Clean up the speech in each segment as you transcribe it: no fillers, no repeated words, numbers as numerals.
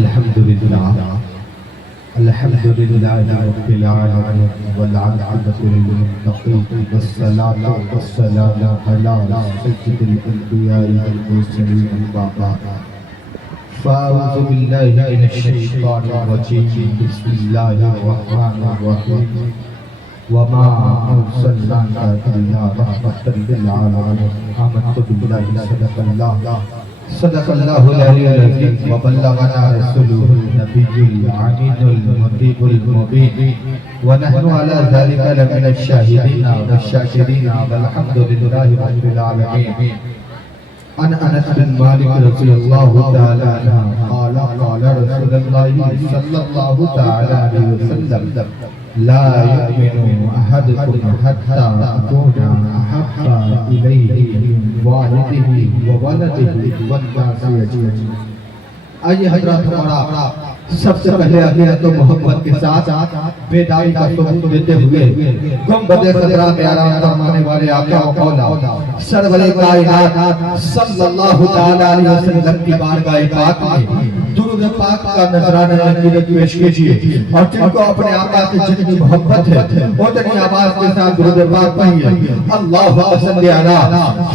الحمد لله الحمد لله رب العالمين والعاقبة للمتقين والصلاة والسلام على سيد الأنبياء والمرسلين أما بعد فأعوذ بالله من الشيطان الرجيم بسم الله الرحمن الرحيم وما أرسلناك إلا رحمة للعالمين آمنت بالله صدق الله العلي العظيم وبلغنا رسوله النبي العميد المطيب المبين ونحن على ذلك لمن الشاهدين والشاكرين والحمد لله رب العالمين. عن انس بن مالك رضي الله تعالى عنه قال قال رسول الله صلى الله تعالى عليه وسلم لا يؤمن احدكم حتى اكون احب اليه من والده وولده والناس اجمعين. آئیے حضرات ہمارا سب سے پہلے عقیدت و محبت کے ساتھ بیداری کا ثبوت دیتے ہوئے گنبد خضرا میں آرام فرمانے والے آقا و مولا سرور کائنات صلی اللہ تعالی علیہ وسلم کی بارگاہ پاک میں درود پاک کا نذرانہ عقیدت پیش کیجئے اور جن کو اپنے آقا سے جتنی محبت ہے اتنی آواز کے ساتھ درود پاک پڑھیے. اللہم صلی علی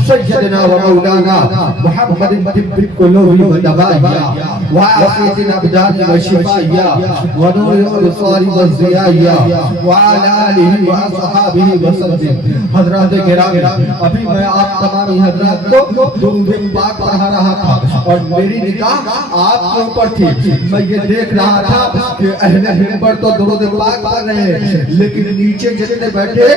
سیدنا و مولانا محمد طب القلوب و دوائیہ وعافیت الابدان و شفائیہ ونور الابصار والضیائیہ وعلی آلہ واصحابہ وسلم. حضرات گرامی، ابھی میں آپ تمامی حضرات کو درود پاک پڑھا رہا تھا اور میری نگاہ آپ کے اوپر تھی. میں یہ دیکھ رہا تھا کہ اہل منبر تو درود پاک پڑھ رہے ہیں لیکن نیچے جتنے بیٹھے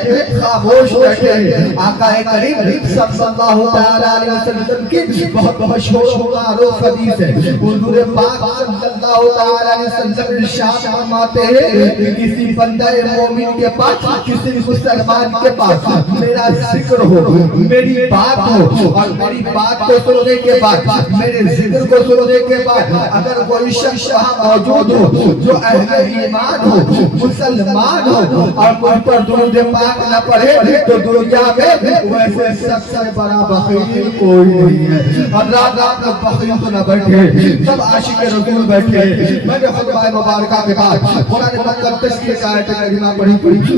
خاموش بیٹھے ہیں. آقا کریم صلی اللہ تعالی علیہ وسلم کی بہت مشہور معروف حدیث ہے. حضور پاک صلی اللہ تعالی علیہ وسلم ارشاد فرماتے ہیں کہ کسی بندہ مومن کے پاس، کسی مسلمان کے پاس میرا ذکر ہو، میری بات ہو اور میری بات کو سننے کے بعد، میرے ذکر کو سننے کے بعد اگر کوئی شخص وہاں موجود ہو جو اہل ایمان ہو، مسلمان ہو اور مجھ پر درود پاک نہ پڑھے تو دنیا میں ویسے سب سے بڑا بخیل کوئی نہیں ہے. حضرات آپ لوگ بخیل تو نہ بیٹھے، سب عاشق رسول بیٹھے. میں نے خطبہ مبارکہ کے بعد قرآن مقدس کی آیت کریمہ پڑھی،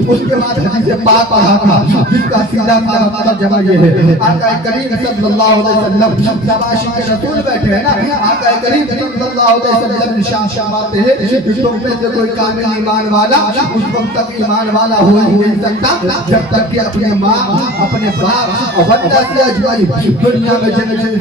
اس کے بعد حدیث پاک پڑھا تھا جس کا سیدھا ترجمہ یہ ہے. آقا کریم صلی اللہ علیہ وسلم سب عاشق رسول بیٹھے ہیں نا. آقا کریم صلی اللہ علیہ وسلم ارشاد فرماتے ہیں کہ تم میں سے کوئی کامل ایمان والا اس وقت تک ایمان والا ہو ہی نہیں سکتا جب تک کہ اپنے ماں، اپنے باپ اور بندہ سے اجمعین دنیا میں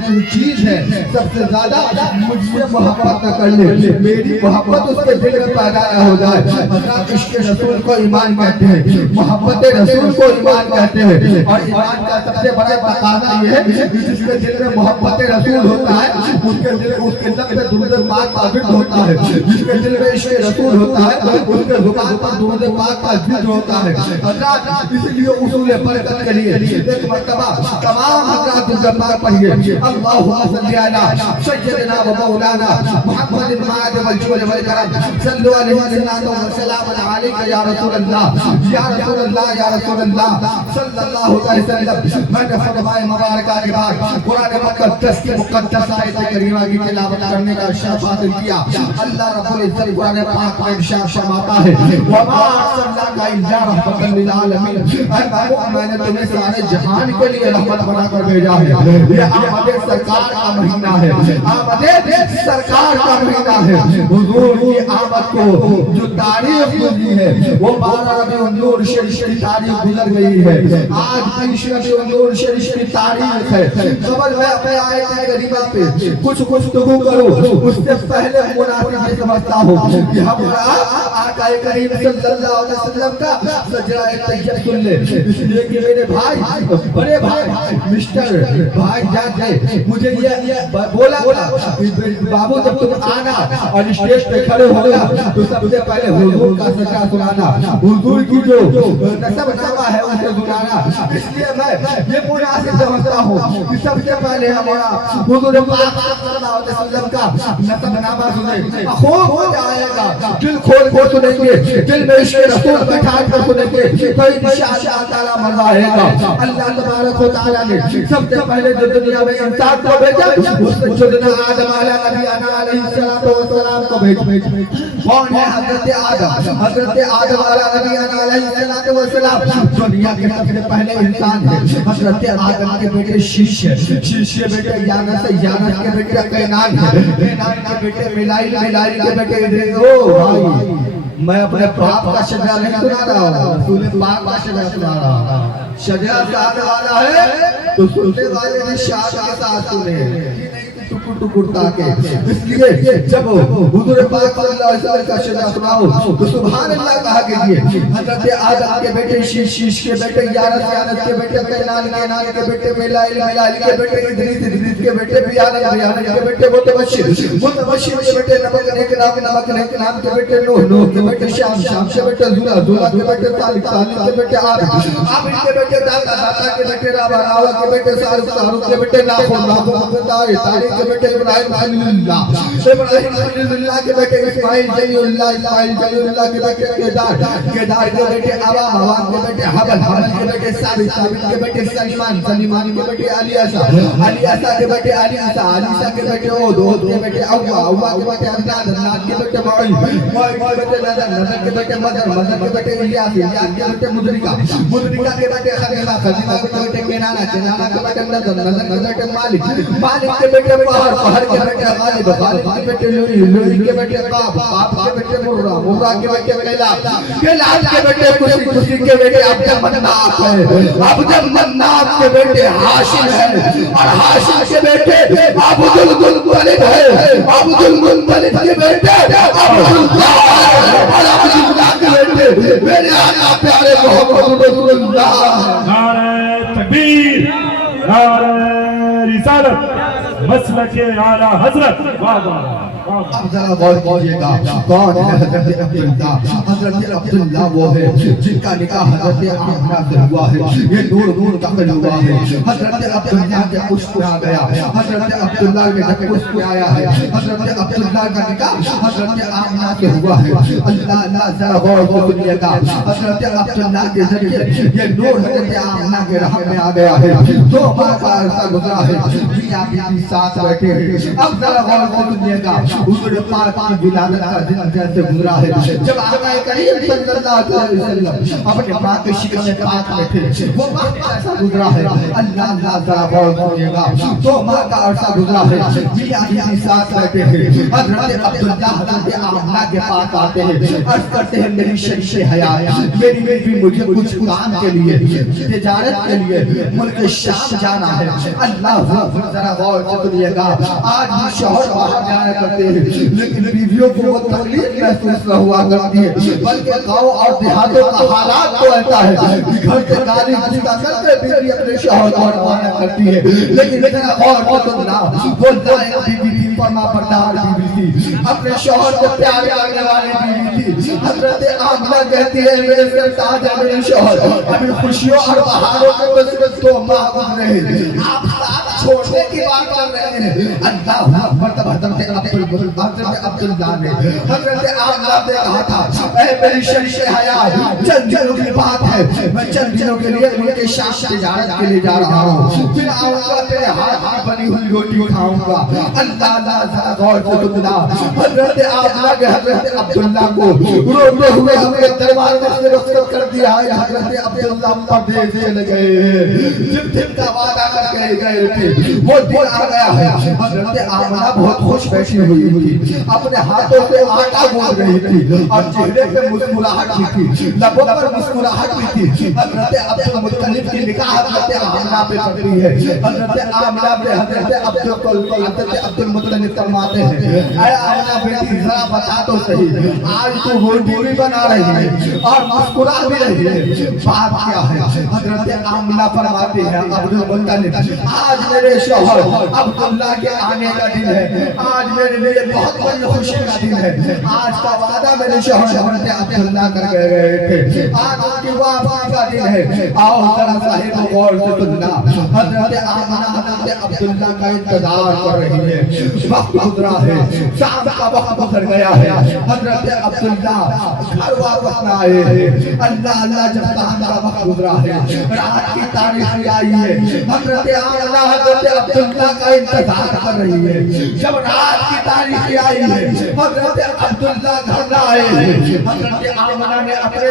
جو چیز ہے سب سے زیادہ مجھ سے محبت نہ کر لے، میری محبت اس کے دل میں پیدا نہ ہو جائے. حضرات عشق رسول کو ایمان کہتے ہیں، محبت رسول کو ایمان کہتے ہیں. اور ایمان کا سب سے بڑا تقاضا یہ ہے کہ جس کے دل میں محبت رسول ہوتا ہے اس کے دل اس کے لب پہ درود پاک کا ذکر ہوتا ہے. جس کے دل میں عشق رسول ہوتا ہے اس کے زبان پر درود پاک کا ذکر ہوتا ہے. حضرات اس لیے اصول برکت کے لیے ایک مرتبہ تمام حضرات درود پاک پڑھیے. اللہم صلی علی سیدنا و مولانا محمد المعاد والجود والکرم صلو علیہ وسلم علیک یا رسول اللہ یا رسول اللہ یا رسول اللہ صلی اللہ علیہ وسلم. میں نے خطبہ مبارکہ کے بعد قرآن مقدس کی مقدس آیت کریمہ کی تلاوت کرنے کا شرف حاصل کیا. اللہ رب العزت قرآن پاک میں ارشاد فرماتا ہے وما ارسلناک الا رحمۃ للعالمین. اے محبوب میں نے تمہیں سارے جہان کے لیے رحمت بنا کر بھیجا ہے. یہ آمد سرکار کا مہینہ ہے، آمد سرکار کا مہینہ ہے. حضور کی آمد کو جو تاریخ گزری ہے وہ 12 ربیع النور شریف کی تاریخ گزر گئی ہے. آج 20 ربیع النور شریف کی تاریخ ہے. خبر میں اپنے آیت کریمہ پہ کچھ گفتگو کروں اس سے پہلے مناسب یہ سمجھتا ہوں کہ ہمارا آقا کریم صلی اللہ علیہ وسلم کا سجدہ طیب سن لے. اس لیے کہ میرے بھائی، بڑے بھائی، مسٹر بھائی جان نے مجھے یہ بولا بابو جب تم آنا اور اسٹیج پہ کھڑے ہوگا تو سب سے پہلے حضور کا سجدہ سنانا، حضور کی جو نسب نامہ ہے اسے سنانا. اس لیے میں یہ مناسب سمجھتا ہوں کہ سب سے پہلے ہمارا حضور پاک صلی اللہ علیہ وسلم کا نسب نامہ سنیں خوب مزہ آئے گا دل کھول کے سنیں گے دل میں عشق رسول بیٹھا کر سنیں گے تو انشاءاللہ تعالی مزہ آئے گا اللہ تبارک و تعالی نے سب سے پہلے جو دنیا میں انسان کو بھیجا اس نے سیدنا آدم علیہ السلام کو بھیجا کون ہے حضرت آدم علیہ السلام دنیا کے سب سے پہلے انسان ہے حضرت آدم کے بیٹے شیش ہے شیش کے بیٹے یانس ہے یانس کے بیٹے کینان ہے کینان کے بیٹے ملائل ملائل کے بیٹے ادریس او بھائی میں اپنے باپ کا شجرہ نہیں سنا رہا ہوں رسول پاک کا شجرہ سنا رہا ہوں شجرہ ساتھ والا ہے تو سننے والے نے شاہ کے ساتھ سنے ٹکڑ ٹکڑ تاکہ اس لیے جب حضور پاک صلی اللہ علیہ وسلم کا شجرہ سناؤ تو سبحان اللہ کہا کیجئے حضرت آدم کے بیٹے شیش کے بیٹے یانس کے بیٹے کینان کے بیٹے ملائل کے بیٹے ادریس کے بیٹے بیانس کے بیٹے متبشر کے بیٹے نمک نام کے بیٹے نوح کے بیٹے شام کے بیٹے زولا کے بیٹے صالح کے بیٹے عابد کے بیٹے داتا کے بیٹے راوا کے بیٹے سارق کے بیٹے ناخون تاریخ کے بیٹے ابراہیم خلیل اللہ کے بیٹے اسماعیل جلی اللہ کے بیٹے کیدار کے بیٹے عوام کے بیٹے حبل کے بیٹے ثابت کے بیٹے سلیمان کے بیٹے علیسا کے بیٹے علیسا کے بیٹے عود کے بیٹے عوا کے بیٹے عدنان کے بیٹے معین کے بیٹے نظر کے بیٹے مدر کے بیٹے الیاس کے بیٹے مدرکہ کے بیٹے خلیمہ کے بیٹے کینانا کے بیٹے نظر کے مالک کے بیٹے پہر کے بیٹے غالب کے بیٹے لوئی کے بیٹے قاب کے بیٹے مرہ کے بیٹے کیلاب کے بیٹے کسی کے بیٹے عبد مناف کے بیٹے ہاشم ہے اور ہاشم کے بیٹے عبد المطلب ہے عبد المطلب کے بیٹے میرے آقا پیارے محمد رسول اللہ نعرہ تکبیر نعرہ رسالت مسلک اعلی حضرت واہ واہ اب ذرا غور کیجئے گا کون ہے حضرت عبداللہ حضرت عبداللہ وہ ہے جن کا نکاح حضرت آمنہ سے ہوا ہے یہ نور کا ہوا ہے حضرت عبداللہ کے پشت پہ آ گیا حضرت عبداللہ کے پشت پہ آیا ہے حضرت عبداللہ کا نکاح حضرت آمنہ سے ہوا ہے اللہ ذرا غور سنیے گا حضرت عبداللہ کے ذریعے یہ نور حضرت آمنہ کے رحم میں آ گیا ہے 2 ماہ کا عرصہ گزرا ہے میاں بیوی ساتھ بیٹھے ہیں اب ذرا غور سنیے گا حضور پاک کی ولادت کا دن کیسے گزرا ہے جب آقا کریم صلی اللہ علیہ وسلم اپنے پاک شکم پاک میں تھے وہ وقت کیسا گزرا ہے اللہ ذرا غور سنیے گا 2 ماہ کا عرصہ گزرا ہے میاں بیوی ساتھ بیٹھے ہیں حضرت عبداللہ حضرت آمنہ کے پاس آتے ہیں عرض کرتے ہیں میری شریف حیات میری بیوی مجھے کچھ کام کے لیے تجارت کے لیے ملک شام جانا ہے اللہ ذرا غور سنیے گا آج بھی شوہر باہر جایا کرتے ہیں لیکن بیویوں کو وہ تکلیف محسوس نہ ہوا کرتی ہے بلکہ گاؤں اور دیہاتوں کا حالات تو ایسا ہے کہ گھر کے گالی گزا کر کے بیوی اپنے شوہر کو روانہ کرتی ہے لیکن اتنا غور سننا وہ لائق بیوی تھی فرما بردار بیوی تھی اپنے شوہر کو پیار کرنے والی بیوی تھی حضرت آمنہ کہتی ہے میرے سے تاج ہے میرے شوہر ابھی خوشیوں اور بہاروں کے بس 2 ماہ گزرے ہیں آپ ساتھ چھوڑنے کی بات کر رہے ہیں اللہ مرتبہ حضرت عبداللہ نے حضرت آمنہ نے کہا تھا اے میری شریف حیات چند دنوں کی بات ہے میں چند دنوں کے لیے ملک شام تجارت کے لیے جا رہا ہوں پھر آؤں گا تیرے ہاتھ کی بنی ہوئی روٹی کھاؤں گا اللہ ذرا غور سے سننا حضرت آمنہ کے حضرت عبداللہ کو روتے ہوئے ہمیں دربار میں سے رخصت کر دیا ہے حضرت عبداللہ پردیس چلے گئے جب دن کا وعدہ کر کے گئے تھے وہ دن آ گیا ہے حضرت آمنہ بہت خوش بیٹھی ہوئی تھی اپنے ہاتھوں سے آٹا گوندھ رہی تھی اور چہرے پہ مسکراہٹ بھی تھی لبوں پر مسکراہٹ بھی تھی حضرت عبدالمطلب کی نکاح حضرت آمنہ پہ پڑی ہے حضرت آمنہ پہ حضرت عبدالمطلب فرماتے ہیں اے آمنہ بیٹی ذرا بتا تو صحیح آج تو روٹی بھی بنا رہی ہے اور مسکرا بھی رہی ہے بات کیا ہے حضرت آمنہ فرماتے ہیں عبدالمطلب آج میں میرے شوہر عبداللہ کے آنے کا دن ہے، آج میرے لیے بہت بڑی خوشی کا دن ہے۔ آج کا وعدہ میرے شوہر حضرت عبداللہ کر کے گئے تھے، آج ان کی واپسی کا دن ہے۔ آؤ ذرا صاحب غور سے سننا، حضرت آمنہ حضرت عبداللہ کا انتظار کر رہی ہے، وقت گزرا ہے، شام کا وقت گزر گیا ہے، حضرت عبداللہ گھر واپس نہ آئے ہیں۔ اللہ اللہ جب شام کا وقت گزرا ہے، رات کی تاریخ آئی ہے، حضرت آمنہ حضرت عبداللہ کا انتظار کر رہی ہے۔ جب رات کی تاریخ آئی ہے، حضرت عبداللہ گھر نہ آئے ہیں، حضرت آمنہ نے اپنے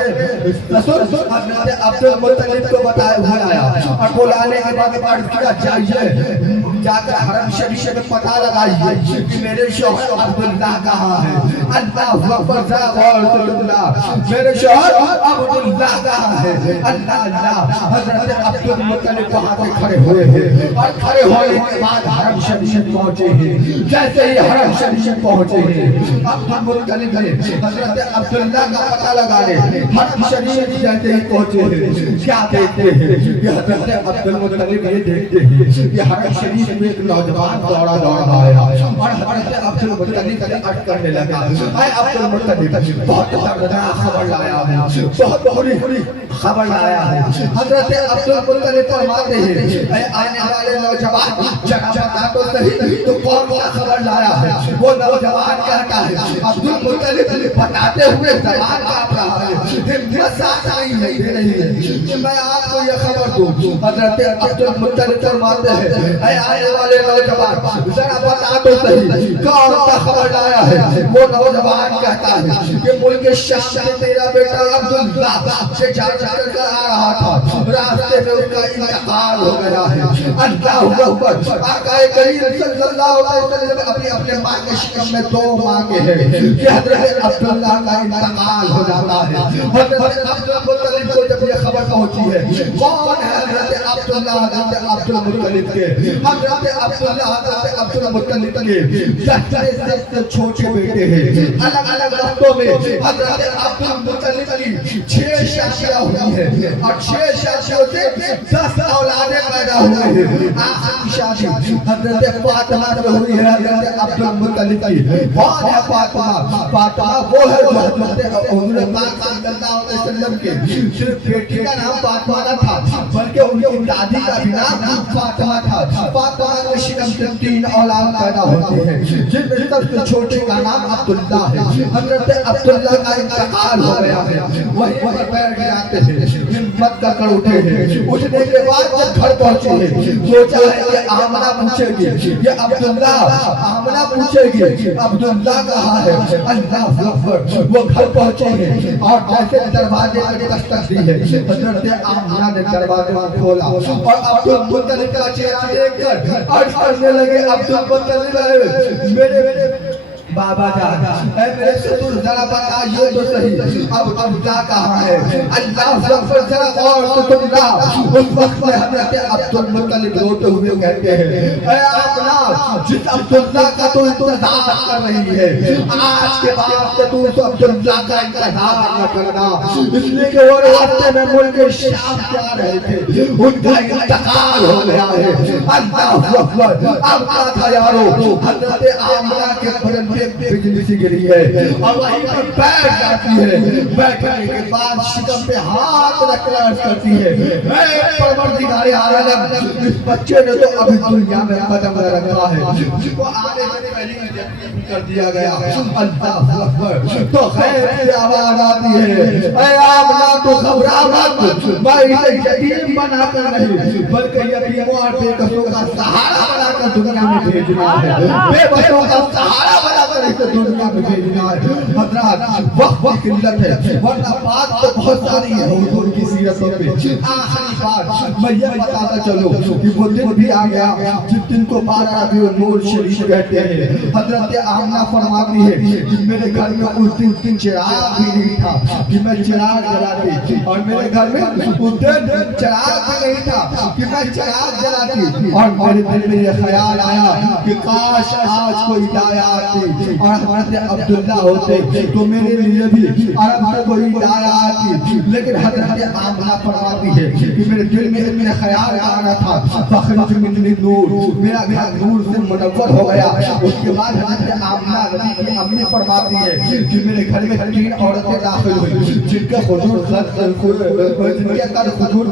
رسول حضرت عبدالمطلب کو بلایا اور بلانے کے بعد عرض کیا جائیے جا کر حرم شریف میں پتہ لگائیے کہ میرے شوہر عبداللہ کہاں ہے۔ اللہ اکبر، ذرا غور سے سننا، میرے شوہر عبداللہ کہاں ہے۔ اللہ اللہ، حضرت عبدالمطلب وہاں سے کھڑے ہوئے ہیں اور کھڑے ہونے کے بعد حرم شریف پہنچے ہیں۔ جیسے ہی حرم شریف پہنچے ہیں، عبدالمطلب نے حضرت عبداللہ کا پتہ لگانے حرم شریف جیسے ہی پہنچے ہیں، کیا دیکھتے ہیں کہ حضرت عبدالمطلب یہ دیکھتے ہیں کہ حرم شریف میں ایک نوجوان دوڑا آیا اور حضرت عبدالمطلب سے عرض کرنے لگا، اے عبدالمطلب، بہت دردناک خبر لایا ہے، بہت بری خبر لایا ہے۔ حضرت عبدالمطلب فرماتے ہیں، اے آنے والے نوجوان، جب تو صحیح تو کون سا خبر لایا ہے؟ وہ نوجوان کہتا ہے، عبدالمطلب بتاتے ہوئے زبان کاپ رہا ہے، ہمت ساتھ نہیں دے رہی ہے کہ میں آپ کو یہ خبر دوں۔ حضرت عبدالمطلب فرماتے ہیں، اے آنے والے نوجوان، ذرا بتا تو صحیح کون سا خبر لایا ہے؟ وہ نوجوان کہتا ہے کہ ملک شام سے تیرا بیٹا عبداللہ سے جا کر آ رہا تھا، راستے میں اس کا انتقال ہو گیا ہے۔ اللہ اکبر، آقا کریم صلی اللہ علیہ وسلم اپنے ماں کے شکم میں دو مانگے ہیں کہ حضرت عبداللہ کا انتقال ہو جاتا ہے۔ حضرت عبدالمطلب کو جب یہ خبر پہنچی ہے، کون ہے حضرت عبداللہ؟ حضرت عبدالمطلب کے حضرت عبداللہ حضرت عبدالمطلب کے چھوٹے بیٹے ہیں۔ الگ الگ وقتوں میں حضرت عبدالمطلب کی 6 شادیاں ہوئی ہیں اور 6 شادیوں سے 10 اولادیں پیدا ہوئے ہیں۔ آخری شادی حضرت فاطمہ سے ہوئی ہے، حضرت عبدالمطلب کی۔ کون ہے فاطمہ؟ فاطمہ وہ ہے جو حضرت حضور پاک صلی اللہ علیہ وسلم کے صرف بیٹی کا نام فاطمہ نہ تھا بلکہ ان کی دادی کا بھی نام فاطمہ تھا۔ فاطمہ کے شکم سے 3 اولاد پیدا ہوتے ہیں، جن میں سب سے چھوٹے کا نام عبداللہ ہے۔ حضرت عبداللہ کا انتقال ہو گیا ہے، وہیں پر بیٹھ جاتے ہیں، ہمت کر کر اٹھے ہیں۔ اٹھنے کے بعد جب گھر پہنچے ہیں، سوچا ہے کہ آمنہ پوچھے گی یہ عبداللہ، آمنہ پوچھے گی عبداللہ کہاں ہے۔ اللہ اکبر، وہ گھر پہنچے ہیں اور جیسے دروازے پر دستک دی ہے، حضرت آمنہ نے دروازے کو کھولا اور عبدالمطلب کا چہرہ دیکھ کر عرض کرنے لگے، عبدالمطلب میرے بابا جان، اے میرے سسر، ذرا بتائیے تو صحیح عبداللہ کہاں ہے۔ اللہ اکبر، ذرا غور سے سننا۔ اس وقت میں حضرت عبدالمطلب روتے ہوئے کہتے ہیں، اے آمنہ، جس عبداللہ کا تو انتظار کر رہی ہے، آج کے بعد سے تو اس عبداللہ کا انتظار نہ کرنا، اس لیے کہ وہ راستے میں ملک شام سے آ رہے تھے، ان کا انتقال ہو گیا ہے۔ اللہ اکبر، اب کیا تھا یارو؟ حضرت آمنہ کے بدن بجلی سی گری ہے اور وہیں پر بیٹھ جاتی ہے۔ بیٹھنے کے بعد شکم پہ ہاتھ رکھ کر عرض کرتی ہے، اے پروردگار عالم، اس بچے نے تو ابھی دنیا میں قدم رکھا ہے، جس کو آنے سے پہلے کر دیا گیا۔ اللہ اکبر، تو خیر سے آواز آتی ہے، اے آمنہ تو گھبرا مت، میں اسے یتیم بنا کر نہیں بلکہ یتیموں اور بے کسوں کا سہارا بنا کر دنیا میں بھیجنا ہے، بے بسوں کا سہارا بنا کر اسے دنیا میں بھیجنا ہے۔ حضرات، وقت کی قلت ہے ورنہ بات تو بہت ساری ہے حضور کی سیرتوں پہ۔ آخری بات میں یہ بتاتا چلوں کہ وہ دن بھی آ گیا جس دن کو 12 ربیع النور شریف کہتے ہیں۔ حضرت آمنہ فرماتی ہے کہ میرے گھر میں اس دن چراغ بھی نہیں تھا کہ میں چراغ جلاتی، اور میرے گھر میں اس دن چراغ بھی نہیں تھا کہ میں چراغ جلاتی، اور میرے دل میں یہ خیال آیا کہ کاش آج کوئی ہدایت آتی اور حضرت عبداللہ ہوتے تو میرے لیے بھی عرب سے کوئی آیا آتی، لیکن حضرت آمنہ فرماتی ہے کہ میرے دل میں اتنے خیال آ رہا تھا فخرج منی نور، میرا گھر نور سے منور ہو گیا۔ اس کے بعد حضرت آمنہ نبی کی امی فرماتی ہے کہ میرے گھر میں 3 عورتیں داخل ہوئی جن کے قدور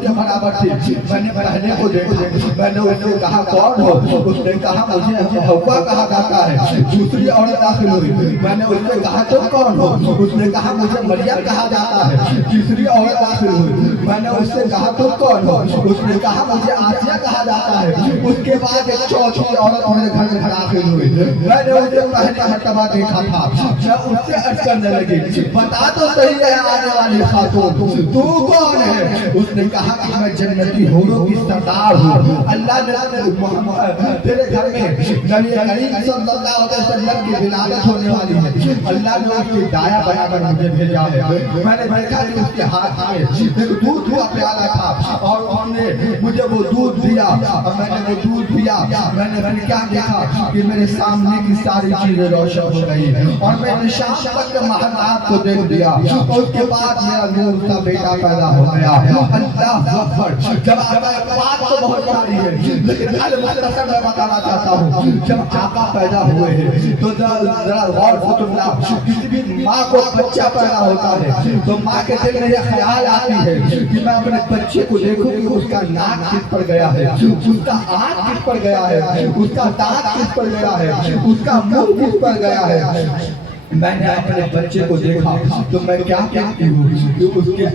کے برابر تھی۔ میں نے پہلے کو دیکھا، میں نے اس سے کہا کون ہو؟ اس نے کہا مجھے حوا کہا جاتا ہے۔ دوسری عورت داخل ہوئی، میں نے اس سے کہا تم کون ہو؟ اس نے کہا مجھے مریم کہا جاتا ہے۔ تیسری عورت داخل ہوئی، میں نے اس سے کہا تم کون ہو؟ اس نے کہا مجھے آسیہ کہا جاتا ہے۔ اس کے بعد ایک چوتھی عورت میرے گھر میں داخل ہوئی، میں نے اسے پہلی مرتبہ دیکھا تھا۔ میں اس سے عرض کرنے لگی بتا تو صحیح ہے آنے والی خاتون تو کون ہے؟ اس نے کہا کہ میں جنتی حوروں کی سردار ہوں۔ اللہ نے محمد تیرے گھر میں نبی کریم صلی اللہ علیہ وسلم کی ولادت ہونے والی ہے، اللہ نے اس کی دایا بنا کر مجھے بھیجا ہے۔ میں نے دیکھا کہ اس کے ہاتھ میں ایک دودھ کا پیالہ تھا اور انہوں نے مجھے وہ دودھ دیا اور میں نے وہ دودھ پیا۔ میں نے پھر کیا دیکھا کہ میرے سامنے کی ساری چیزیں روشن ہو گئی اور میں نے شام تک محرات کو دیکھ دیا اور اس کے بعد میرا نور کا بیٹا پیدا ہو گیا۔ اللہ اکبر۔ جب بات تو بہت ساری ہے لیکن مختصر میں بتانا چاہتا ہوں، جب آقا پیدا ہوئے ہیں تو ذرا غور سے سننا، کسی بھی ماں کو بچہ پیدا ہوتا ہے تو ماں کے دل میں یہ خیال آتی ہے کہ میں اپنے بچے کو دیکھوں کہ اس کا ناک کس پر گیا ہے، اس کا آنکھ کس پر گیا ہے، اس کا دانت کس پر گیا ہے، اس کا منہ کس پر گیا ہے۔ میں نے اپنے بچے کو دیکھا تو میں کیا کہتی ہوں کہ اس کے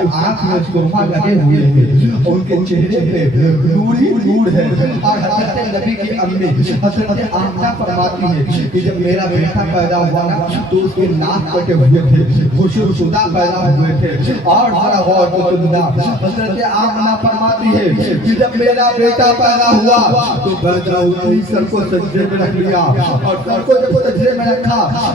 آنکھ میں سرما لگے ہوئے ہیں اور ان کے چہرے پہ نور ہی نور ہے۔ اور حضرت نبی کی امی حضرت آمنہ فرماتی ہے کہ جب میرا بیٹا پیدا ہوا نا تو اس کے ناک کٹے ہوئے تھے، غسل شدہ پیدا ہوئے تھے۔ اور ذرا غور سے سننا، حضرت آمنہ فرماتی ہے کہ جب میرا بیٹا پیدا ہوا تو میں نے سر کو سجدے میں رکھ لیا اور سر کو جب سجدے میں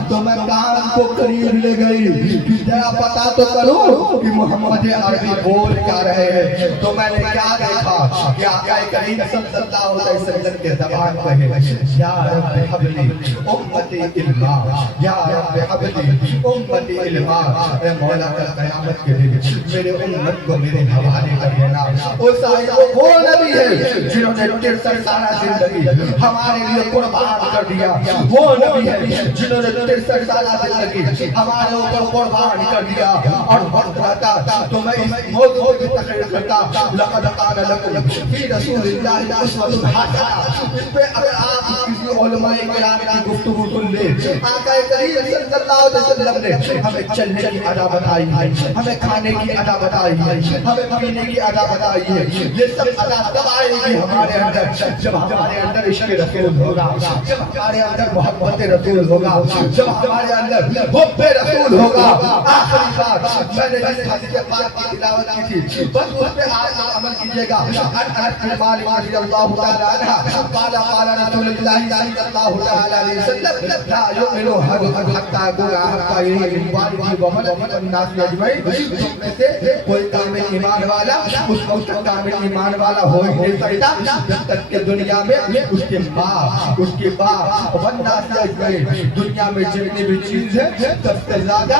تو میں کان کو قریب لے گئی کہ ذرا پتا تو کروں کہ محمد عربی بول کیا رہے ہیں۔ تو میں نے کیا دیکھا کہ آقا کریم صلی اللہ علیہ وسلم کے زبان پہ ہے یا رب حبلی امتی علما، یا رب حبلی امتی علما۔ اے مولا قیامت کے دن میرے امت کو میرے حوالے کر دینا۔ وہ نبی ہے جنہوں نے 63 سالہ زندگی ہمارے لیے قربان کر دیا، وہ نبی ہے جنہوں نے 63 سالہ زندگی ہمارے اوپر قربان کر دیا۔ اور وقت رہتا تو میں اس موضوع کی تقریر کرتا، لقد کان لکم فی رسول اللہ اسوۃ حسنہ۔ اس پہ اگر آپ کسی علماء کرام کی گفتگو سن لیں، آقا کریم صلی اللہ علیہ وسلم نے ہمیں چلنے کی ادا بتائی ہے، ہمیں کھانے کی ادا بتائی ہے، ہمیں پینے کی ادا بتائی ہے۔ یہ سب ادا تب آئے گی ہمارے اندر جب ہمارے اندر عشق رسول ہوگا، جب ہمارے اندر محبت رسول ہوگا، جب ہمارے اندر حب رسول ہوگا۔ آخری بات میں نے جس حدیث پاک کی تلاوت کی تھی بس اس پہ آج عمل کیجئے گا۔ انس بن مالک رضی اللہ تعالی عنہ قال قال رسول اللہ صلی اللہ تعالی علیہ وسلم لا یؤمن احدکم حتی یکون احب الیہ من والدہ وولدہ والناس اجمعین۔ تم میں سے کوئی کامل ایمان والا اس وقت کامل ایمان والا ہو ہی نہیں سکتا جب تک کہ دنیا میں اس کے باپ، اس کے باپ والناس اجمعین، دنیا میں جتنی بھی چیز ہے سب سے زیادہ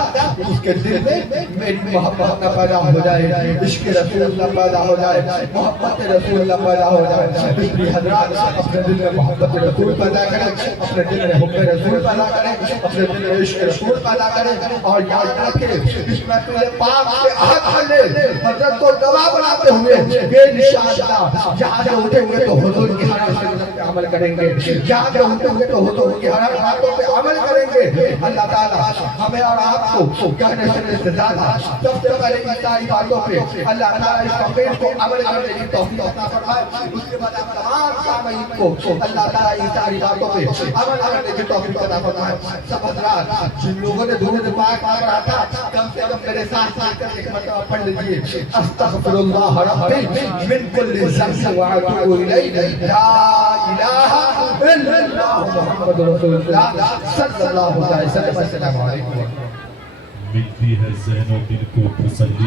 اس کے دل میں میری محبت نہ پیدا ہو جائے، عشق رسول نہ پیدا ہو جائے، محبت رسول نہ پیدا ہو جائے۔ اس لیے حضرات اپنے دل میں محبت رسول پیدا کریں، اپنے دل میں حب رسول پیدا کریں، اپنے دل میں عشق رسول پیدا کریں۔ اور یاد رکھیں اس محفل پاک سے عہد لے حضرت کو گواہ بناتے ہوئے کہ انشاءاللہ جہاں سے اٹھیں گے تو حضور کی ہر سنت پہ عمل کریں گے، جہاں سے اٹھیں گے تو حضور کی ہر باتوں پہ عمل کریں گے۔ اللہ تعالیٰ ہمیں اور آپ کو کہنے سننے سے زیادہ سب سے پہلے ان ساری باتوں پہ اللہ تعالیٰ اس فقیر کو عمل کرنے کی توفیق عطا فرمائے، اس کے بعد تمام سامعین کو اللہ تعالیٰ ان ساری باتوں پہ عمل کرنے کی توفیق عطا فرمائے۔ سب حضرات جن لوگوں نے درود پاک پڑھا تھا کم سے کم میرے ساتھ کر ایک مرتبہ پڑھ لیجیے، استغفر اللہ ربی من کل ذنب واتوب الیہ، لا الہ الا اللہ محمد رسول اللہ صلی اللہ علیہ وسلم۔ السلام علیکم۔ ملتی ہے ذہن و دل کو تسلی۔